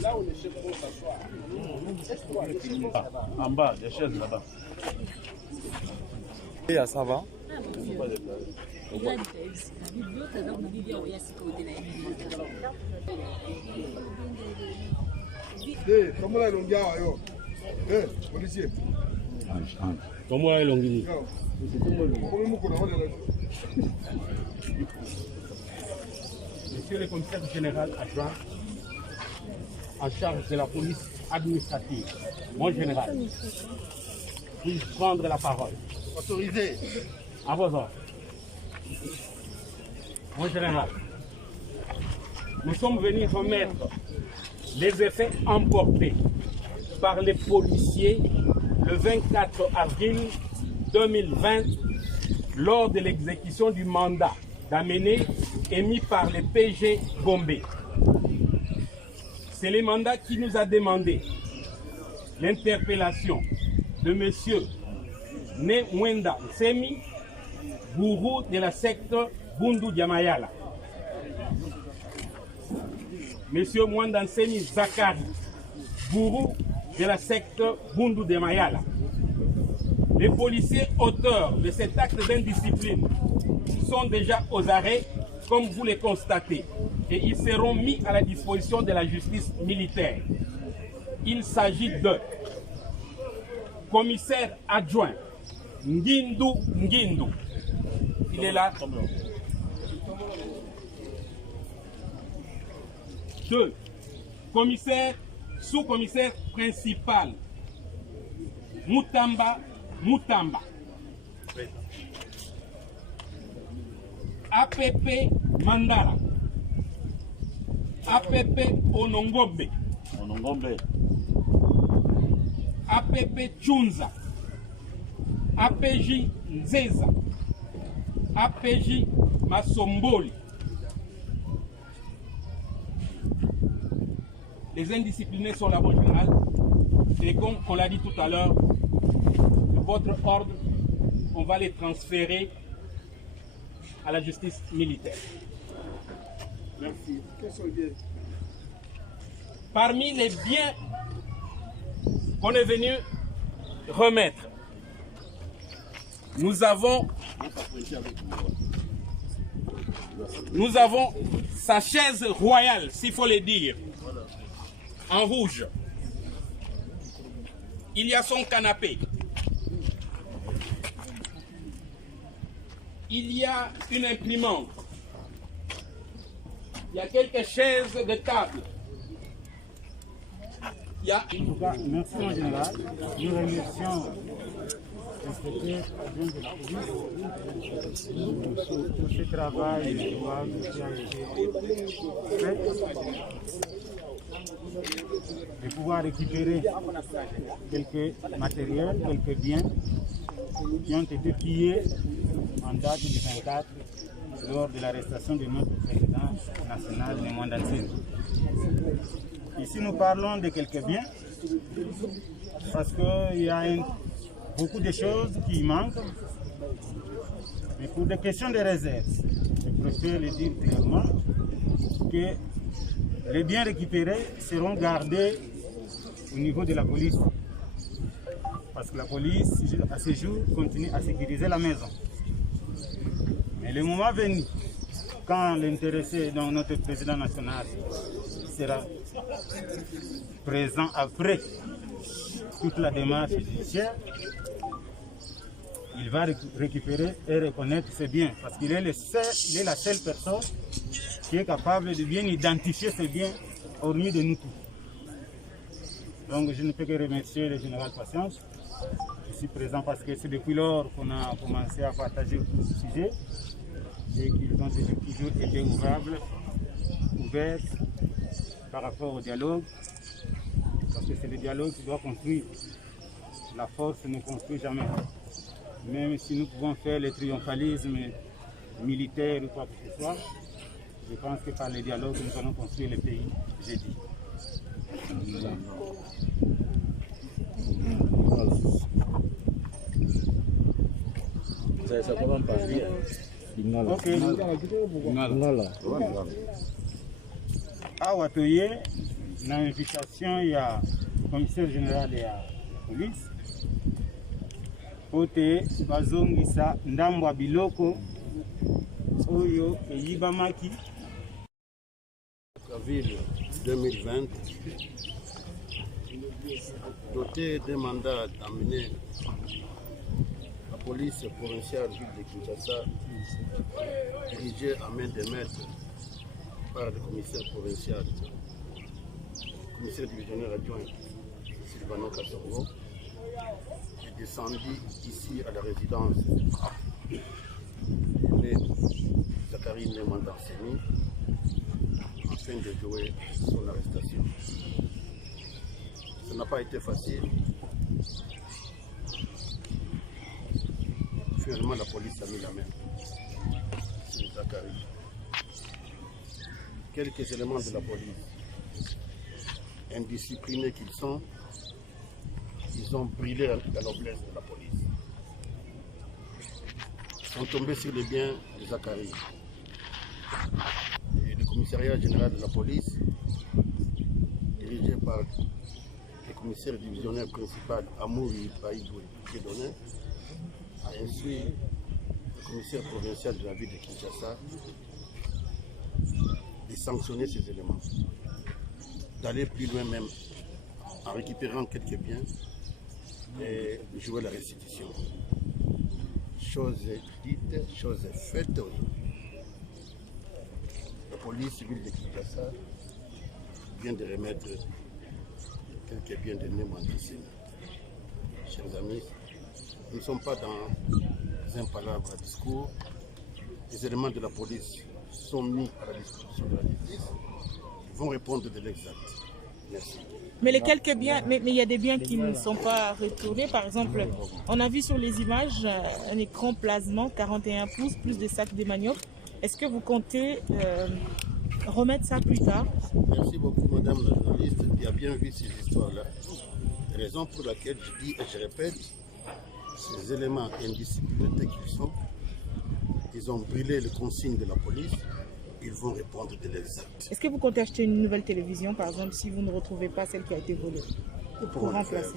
Là où les chefs vont s'asseoir. En bas, des chaises là-bas. Et ça va? Comment là, l'on gars, policier. Comment là, l'on dit? Monsieur le commissaire général adjoint en charge de la police administrative, mon général, puis prendre la parole. Autorisé. À vos ordres. Mon général, nous sommes venus remettre les effets emportés par les policiers le 24 avril 2020 lors de l'exécution du mandat d'amener émis par le PG Gombe. C'est le mandat qui nous a demandé l'interpellation de M. Mwenda Nsemi, gourou de la secte Bundu Diamayala. M. Mwenda Nsemi Zakari, gourou de la secte Bundu Diamayala. Les policiers auteurs de cet acte d'indiscipline sont déjà aux arrêts, comme vous le constatez, et ils seront mis à la disposition de la justice militaire. Il s'agit de commissaire adjoint Ngindu Ngindu. Il est là. 2. Commissaire, sous-commissaire principal Mutamba Mutamba. APP Mandara. APP Onongombe. Onongombe. APP Chunza. APJ Nzeza. APJ Masomboli. Les indisciplinés sont là, mon général. Et comme on l'a dit tout à l'heure, votre ordre, on va les transférer à la justice militaire. Merci. Quels sont les biens? Parmi les biens qu'on est venu remettre, nous avons sa chaise royale, s'il faut le dire, en rouge. Il y a son canapé. Il y a une imprimante. Il y a quelques chaises de table. Il y a... En tout cas, merci en général. Nous remercions l'inspecteur adjoint de la police pour ce travail qui a été fait de pouvoir récupérer quelques matériels, quelques biens qui ont été pillés en date du 24 lors de l'arrestation de notre président national, Mwenda Nsemi. Ici, nous parlons de quelques biens parce qu'il y a beaucoup de choses qui manquent. Mais pour des questions de réserve, je préfère le dire clairement que les biens récupérés seront gardés au niveau de la police. Parce que la police, à ce jour, continue à sécuriser la maison. Mais le moment venu, quand l'intéressé, donc notre président national, sera présent après toute la démarche judiciaire, il va récupérer et reconnaître ses biens. Parce qu'il est, il est la seule personne qui est capable de bien identifier ses biens, hormis de nous tous. Donc je ne peux que remercier le général Patience. Je suis présent parce que c'est depuis lors qu'on a commencé à partager autour du sujet et qu'ils ont toujours été ouverts par rapport au dialogue. Parce que c'est le dialogue qui doit construire. La force ne construit jamais. Même si nous pouvons faire le triomphalisme militaire ou quoi que ce soit, je pense que par le dialogue, nous allons construire le pays jeudi. Ça commence par dire. Ok. À Watoye, dans l'invitation, il y a le commissaire général et la police. Ote bazongisa ndambwa biloko oyo eyibamaki. Ville 2020, doté d'un mandat d'amener la police provinciale ville de Kinshasa, dirigée à main de maître par le commissaire provincial, le commissaire divisionnaire adjoint Sylvano Kassongo, est descendu ici à la résidence de Zachary Nemandanseni afin de jouer son arrestation. Ça n'a pas été facile. Finalement, la police a mis la main sur Zachary. Quelques éléments de la police, indisciplinés qu'ils sont, ils ont brûlé la noblesse de la police. Ils sont tombés sur les biens de Zachary. Et le commissariat général de la police, dirigé par le commissaire divisionnaire principal Amouri Baïdou Kédoné, a instruit le commissaire provincial de la ville de Kinshasa de sanctionner ces éléments, d'aller plus loin même en récupérant quelques biens et jouer la restitution. Chose dite, chose faite aujourd'hui. La police civile de Kinshasa vient de remettre quelques biens de Nemandanseni. Chers amis, nous ne sommes pas dans un palabre à discours. Les éléments de la police sont mis à la disposition de la justice. Ils vont répondre de l'exact. Merci. Mais les quelques biens, mais il y a des biens qui ne sont pas retournés. Par exemple, on a vu sur les images un écran plasmant 41 pouces plus des sacs de manioc. Est-ce que vous comptez remettre ça plus tard? Merci beaucoup, madame la journaliste, qui a bien vu ces histoires-là. Raison pour laquelle je dis et je répète, ces éléments indisciplinés qu'ils sont, ils ont brûlé les consignes de la police. Ils vont répondre de l'exact. Est-ce que vous comptez acheter une nouvelle télévision, par exemple, si vous ne retrouvez pas celle qui a été volée, pour remplacer?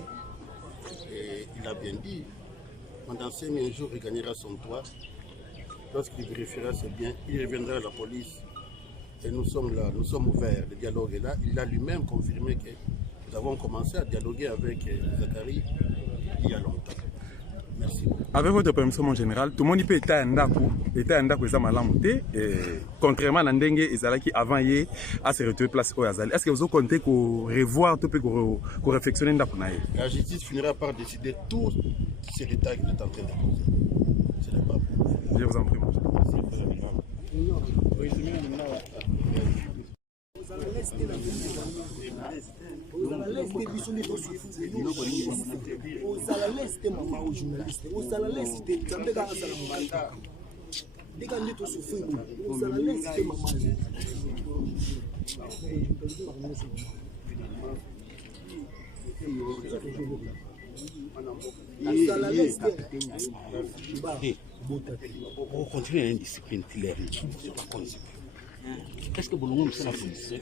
Et il a bien dit, Nemandanseni un jour regagnera son toit. Lorsqu'il vérifiera ses biens, il reviendra à la police. Et nous sommes là, nous sommes ouverts. Le dialogue est là. Il a lui-même confirmé que nous avons commencé à dialoguer avec Zachary il y a longtemps. Merci beaucoup. Avec votre permission, mon général, tout le monde peut être un ndako est malamuté, contrairement à Ndenge et Zalaki avant hier à se retrouver place au Azali. Est-ce que vous comptez qu'on revoir tout qu'on réflexionner ndako naïe? La justice finira par décider tous ces détails qu'il est en train de poser. Ce n'est pas bon. Je vous en prie, mon général. On continue l'indiscipline claire. Est-ce que vous avez la police?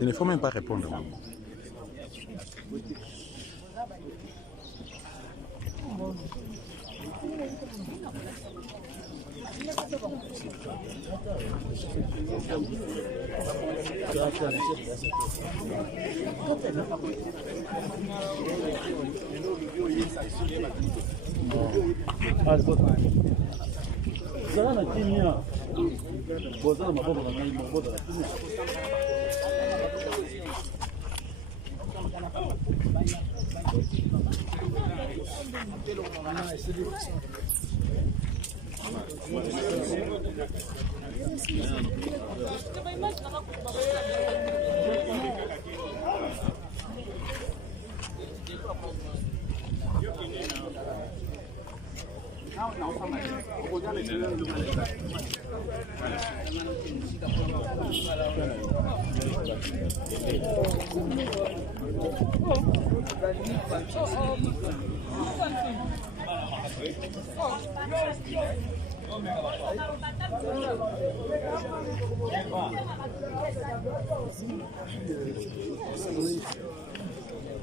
Il ne faut même pas répondre.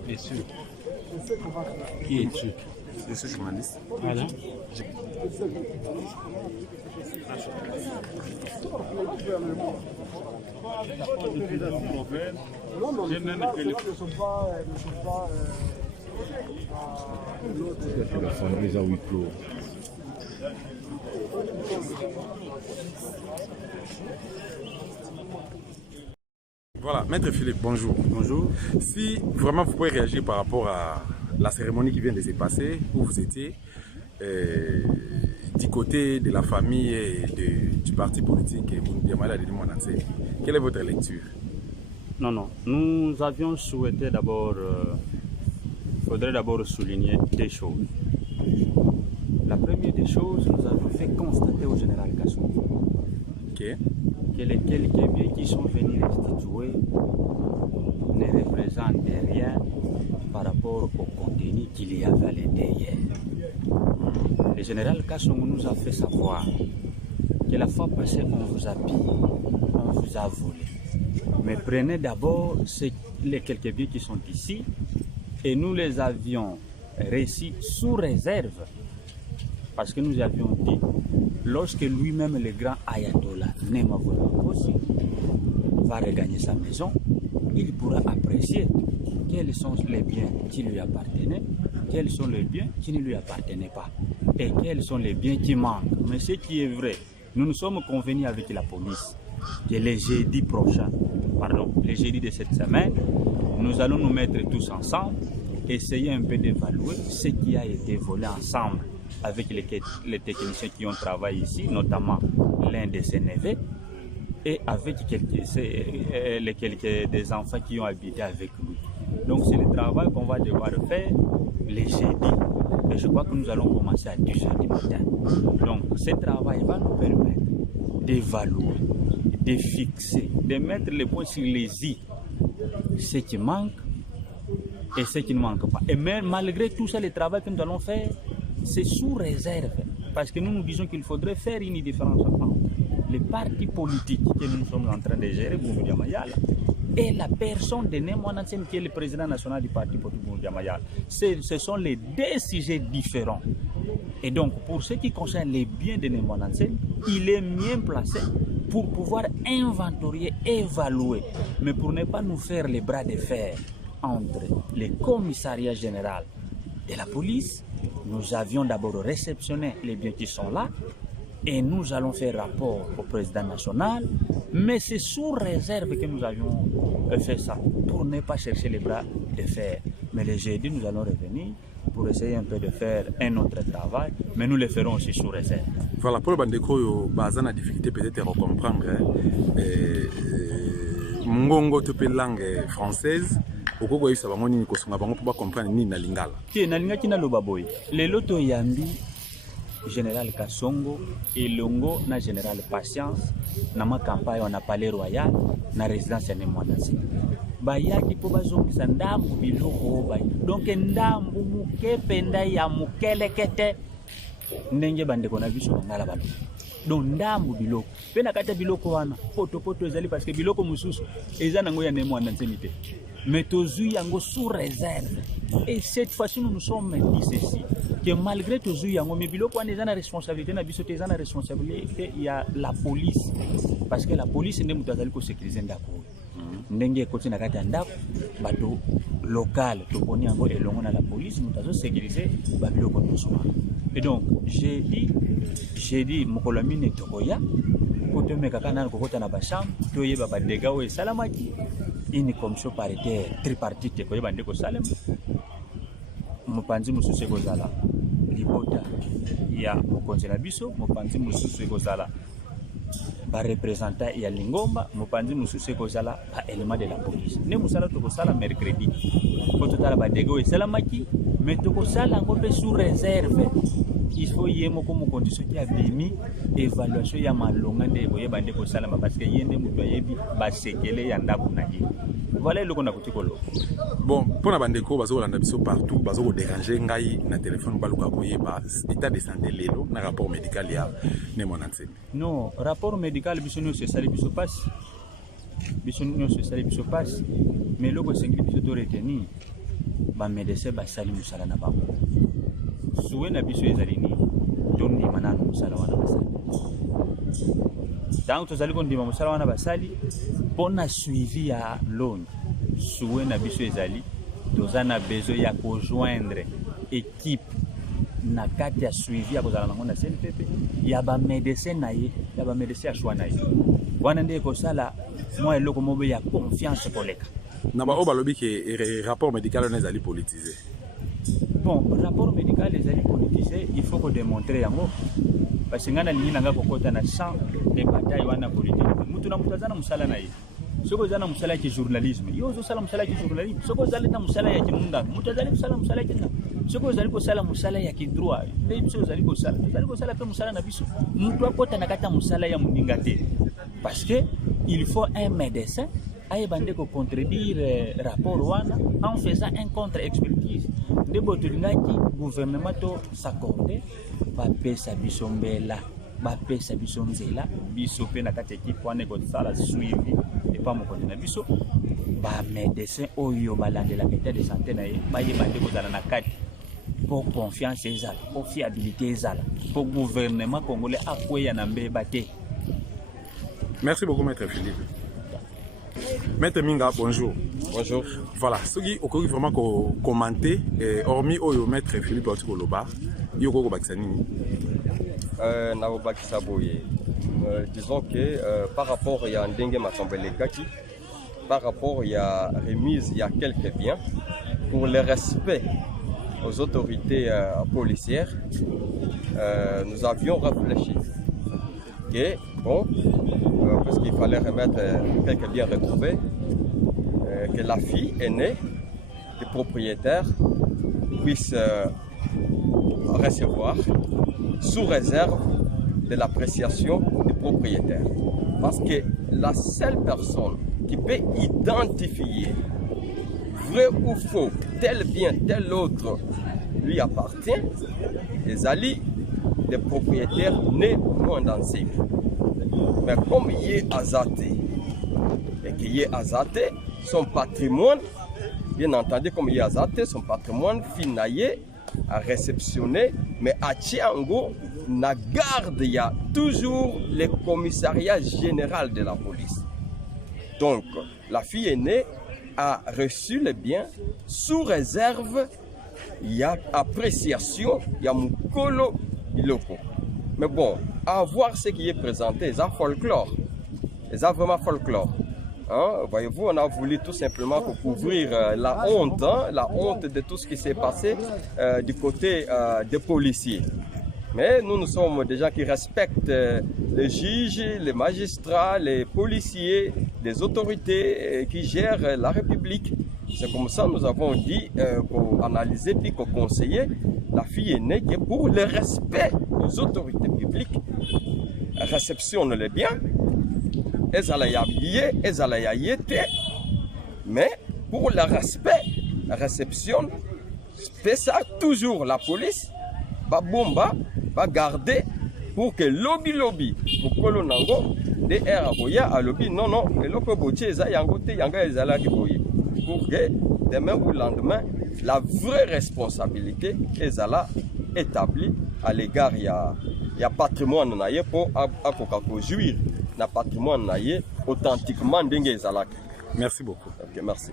Bien sûr. Qui es-tu? Je suis journaliste. Voilà. Les à huis clos. Voilà, Maître Philippe, bonjour. Bonjour. Si vraiment vous pouvez réagir par rapport à la cérémonie qui vient de se passer, où vous étiez, du côté de la famille et du parti politique Moundiamala de Monatse, quelle est votre lecture? Non. Nous avions souhaité d'abord, faudrait d'abord souligner des choses. La première des choses, nous avons fait constater au général Kassongo que les quelques biens qui sont venus restituer ne représentent rien par rapport au contenu qu'il y avait à l'intérieur. Le général Kassongo nous a fait savoir que la fois passée, on vous a pillé, on vous a volé. Mais prenez d'abord les quelques biens qui sont ici et nous les avions reçus sous réserve parce que nous avions dit lorsque lui-même le grand ayatollah Nemavola Kosi va regagner sa maison, il pourra apprécier quels sont les biens qui lui appartenaient, quels sont les biens qui ne lui appartenaient pas et quels sont les biens qui manquent. Mais ce qui est vrai, nous nous sommes convenus avec la police que les jeudis prochains, les jeudis de cette semaine, nous allons nous mettre tous ensemble, essayer un peu d'évaluer ce qui a été volé ensemble avec les techniciens qui ont travaillé ici, notamment l'un de ses neveux, et avec quelques des enfants qui ont habité avec lui. Donc c'est le travail qu'on va devoir faire les jeudis. Et je crois que nous allons commencer à 10h du matin. Donc ce travail va nous permettre d'évaluer, de fixer, de mettre les points sur les i, ce qui manque et ce qui ne manque pas. Et même malgré tout ça, le travail que nous allons faire, c'est sous réserve. Parce que nous disons qu'il faudrait faire une différence entre les partis politiques que nous sommes en train de gérer, Boumoudia Mayala, et la personne de Némouana Nsem qui est le président national du parti politique Boumoudia Mayala. Ce sont les deux sujets différents. Et donc, pour ce qui concerne les biens de Némouana Nsem, il est mieux placé pour pouvoir inventorier, évaluer, mais pour ne pas nous faire les bras de fer entre les commissariats généraux de la police. Nous avions d'abord réceptionné les biens qui sont là et nous allons faire rapport au président national, mais c'est sous réserve que nous avions fait ça, pour ne pas chercher les bras de fer. Mais le jeudi, nous allons revenir pour essayer un peu de faire un autre travail, mais nous le ferons aussi sous réserve. Voilà, pour le bandeko, il y a difficulté peut-être à comprendre. Mongongo te langue française. Okoko yisa bango nini kosunga bango pour comprendre nini na lingala. Ti na linga kina loba boy. Le loto yambi général Kassongo elongo na général Patience na ma campagne on a palais royal na résidence ya Némouana Nsem. bayaki mpo bazongisa ndambu biloko oyo donc ndambu moke mpenza ya mokeleke te ndenge bandeko na biso bangala balobi donc ndambu biloko mpe na kati ya biloko wana potopoto ezali parce que biloko mosusu eza nango ya ndemo wana nzemi te mais tozwi yango sous réserve et cette fois-ci nous nous sommes dit ceci que malgré tozwi yango mais biloko wana eza na responsabilité na biso te eza na responsabilité ya la police parce que la police nde moto azali kosécurize ndako oyo ndenge ekoti na kati ya ndako bato local toponi yango elongo na la police moto azosécurize babiloko nyonso wana et donc j'ai dit mokolo mine tokoya po tomeka kaka nani kokota na bachambre toyeba badega oyo esalamaki une commission paritaire tripartite koyeba nde kosalema mopanzi mosusu ekozala libota ya mokonzi na biso mopanzi mosusu ekozala représentant ya lingomba mopanzi mosusu ekozala élément de la police nde mosala tokosala mercredi po totala badega oyo esalamaki mais tokosala yango mpe sous réserve il faut ye moko mokonzi soki abimi évaluation ya malonga nde boyeba nde kosalama parce que ye nde moto ayebi basekele ya ndako na ye voilà eloko na koki koloba bon mpona bandeko bazokolanda biso partout bazokoderange ngai na telefone baluka koyeba état de santé lelo na rapport médical ya Némona Ntsemi non rapport médical biso nyonso esali biso pasi mais eloko esengeli biso to retenir bamédecin basali mosala na bango suwe na biso ezali nini tondima nano mosala wana basali ntango tozali kondima mosala wana basali mpona suivi ya loni suwe na biso ezali toza na besoin ya kojoindre équipe na kati ya suivi ya kozala nango na CNPP ya bamédecin na ye ya bamédecin ya shwa na ye wana nde ekosala mwa eloko moko ya confiance koleka na baoyo balobi ke rapport médical wana ezali politisé bon rapport médical ezali politisé il faut kodémontrer yango parce que nga nalingi nanga kokota na champ de bataille wana politique mutu na mutu aza na mosala na ye soki oza na mosala yaki journalisme yo ozosala mosala yaki journalisme soki ozali na mosala yaki mundanga mutu azali kosala mosala yaki nga soki ozali kosala mosala ya kidroit nde biso ozali kosala mpe mosala na biso mutu akota na kati ya mosala ya moninga te parce que il faut un médecin ayeba nde kocontribire rapport wana en faisant un contre-expertise nde bo tolingaki gouvernement to s'accorde bapesa biso mbela bapesa biso nzela biso mpe na kati ekipe wana ekosala suivi epa mokonzi na biso bamédecin oyo balandelaka état de santé na ye bayeba nde kozala na kati mpo confiance ezala mpo fiabilité ezala mpo gouvernement congolais akweya na mbeba te. Merci beaucoup maître Philippe. Maître Minga, bonjour. Bonjour. Voilà, ce qui est vraiment commenté, hormis au maître Philippe Otukoloba, il y a disons que par rapport à Ndenge Matsambelekaki, par rapport à remise, il y a quelques biens pour le respect aux autorités policières. Nous avions réfléchi que bon, parce qu'il fallait remettre quelques biens retrouvés, que la fille aînée du propriétaire puisse recevoir sous réserve de l'appréciation du propriétaire. Parce que la seule personne qui peut identifier vrai ou faux, tel bien, tel autre lui appartient, les alliés des propriétaires nés moins d'enseignes. Mais comme il est azaté, et qu'il est azaté, son patrimoine, bien entendu, comme il est azaté, son patrimoine finaillé à réceptionner, mais à Tiango, na garde, il y a toujours le commissariat général de la police. Donc, la fille aînée a reçu les biens sous réserve, il y a appréciation, il y a mukolo iloko. Mais bon, à voir ce qui est présenté, c'est un folklore. C'est vraiment folklore. Hein? Voyez-vous, on a voulu tout simplement couvrir la honte de tout ce qui s'est passé du côté des policiers. Mais nous sommes des gens qui respectent les juges, les magistrats, les policiers, les autorités qui gèrent la République. C'est comme ça que nous avons dit, pour analyser puis pour conseiller, la fille aînée qui est pour le respect aux autorités publiques, réceptionne les biens, Mais pour le respect, la réception, fait ça toujours la police, va bomba, va garder pour que lobby, mokolo nango, de boya à lobby, non, et l'autre botier, ça yango te yanga ezala ki boye. Pour que demain ou lendemain, la vraie responsabilité ezala établie à l'égard il y a patrimoine naie pour jouir na patrimoine naie authentiquement d'enge ezala. Merci beaucoup. Ok, merci.